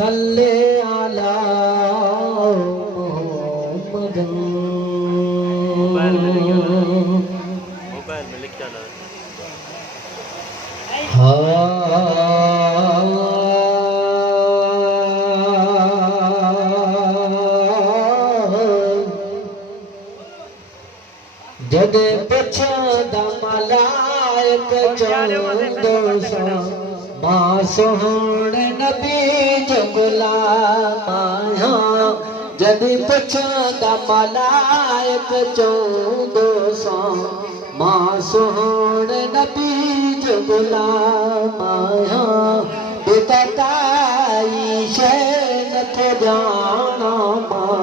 सल्ले अला मोहम्मद। मोबाइल में लिख डाला। जदे पुछंदा मलाइक चवंदो सा मां सोहणे नबी जो गुलाम आहियां। जदे पुछंदा मलाइक चवंदो सा मां सोहणे नबी जो गुलाम आहियां। बेताई शइ नथो ॼाणा मां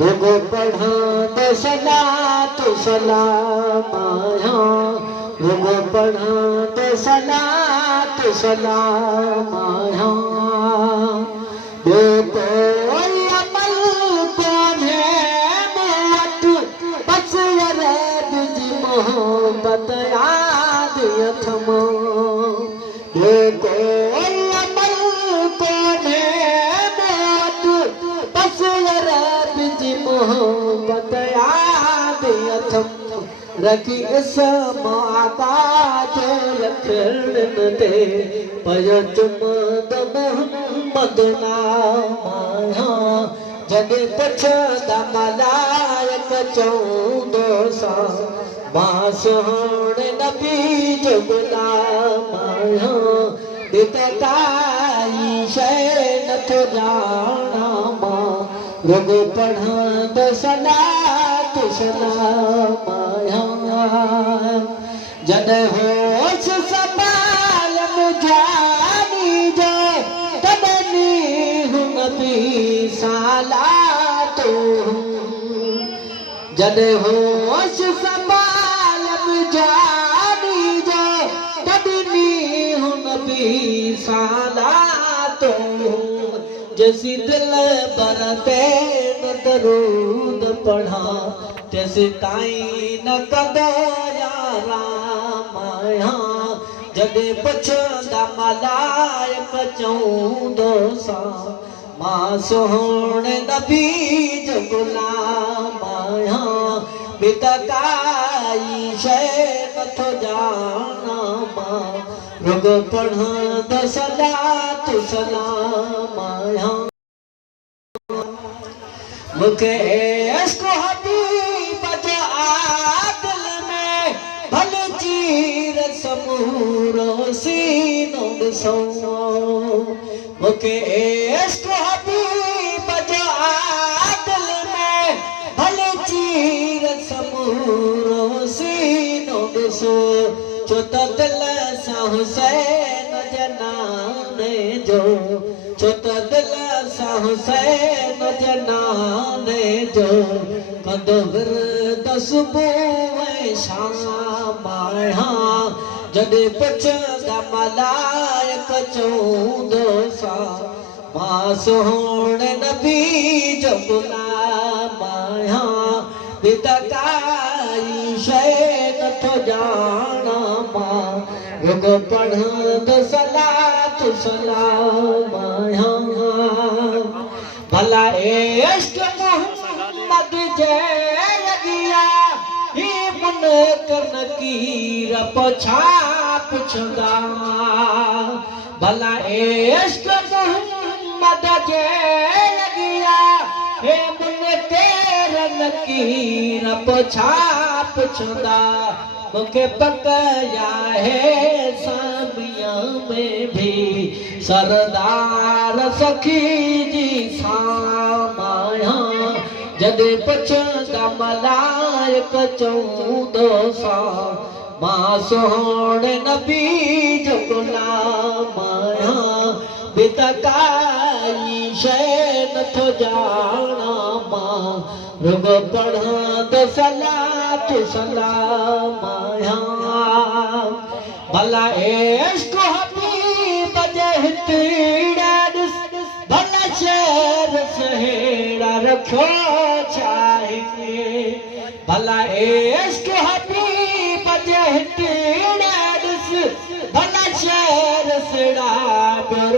रुगो पढ़ंदे सलात सलाम आहियां। रुगो पढ़ंदे सलात सलाम आहियां। ॿियो कोई अमल कोन्हे मूं वटि बसि रब जी मोहबत यादि अथमि। ॿियो कोई अमल कोन्हे मूं वटि बसि रब जी मोहबत यादि अथमि। रखी इसम आका जे रखड़नि ते पयो चुमंद मोहम्मद नाम आहियां। जॾहिं पुछंदा मलाइक चवंदो सा मां सोहणे नबी जो गुलाम आहियां। बेताई शइ नथो ॼाणा मां रुगो पढ़ंदो सलात सलाम आहियां। जॾहिं होश संभाल मुझानी जो तॾहिं नीहु नबी सालात। जॾहिं होश संभाल मुझानी जो तॾहिं नीहु नबी सालात। जैसी दिल बरते न दरूद पढ़ा तैसे ताईं न कदो याराम आहियां। जॾहिं पुछंदा मलाइक चवंदो सा मां सोहणे नबी जो गुलाम आहियां। बेताई शइ नथो ॼाणा मां रुगो पढ़ंदो सलात सलाम आहियां। मूंखे इश्क़ हबीब जे आदिल में भल चीर समूरो सीनो ॾिसो। मूंखे इश्क़ हबीब जे आदिल में भल चीर समूरो सीनो ॾिसो। छो त दिल सां हुसैन जे नाने जो छो त दिल सां हुसैन जे नाने जो कंदो विर्द सुबुह ऐं शाम आहियां। जॾहिं पुछंदा मलाइक चवंदो सा मां सोहणे नबी जो गुलाम आहियां। बेताई शइ नथो ॼाणा मां रुगो पढ़ंदो सलात सलाम आहियां। भला इश्क़ मोहम्मद जे अॻियां ही मुनकर नकीर पोछा पुछंदा। भला इश्क़ मोहम्मद जे अॻियां हे मुनकर नकीर पोछा पुछंदा। मूंखे पकया है सामिया में भी सरदार सखी जी साम आहियां। जॾहिं पुछंदा मलाइक चवंदो सा मां सोहणे नबी जो गुलाम आहियां। बेताई शइ नथो ॼाणा मां रुगो पढ़ंदो सलात सलाम आहियां। भला इश्क़ हबीब जे हितड़ा ॾिस भला शहर सहेड़ा रखियो चाहे। भला इश्क़ हबीब जे हितड़ा ॾिस भला शहर सहेड़ा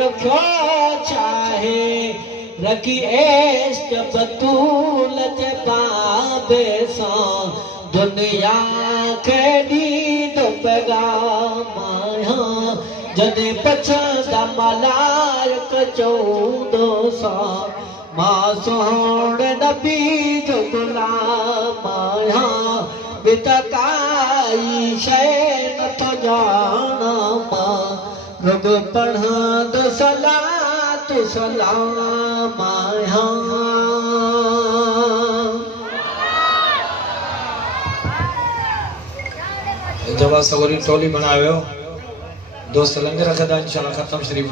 रखियो चाहे रखी एश बतूल जे बाबे सां दुनिया खे ॾींदो पैगाम जॾहिं पछंदा मलाइक चवंदो सां मां सोहणे नबी जो गुलाम आहियां ॿी त काई शइ नथो ॼाणा मां रुॻो पढ़ंदो सलात सलाम आहियां। जब सगोरी टोली बनायो दोस्त लंगर रखदा इंशाल्लाह खत्म शरीफ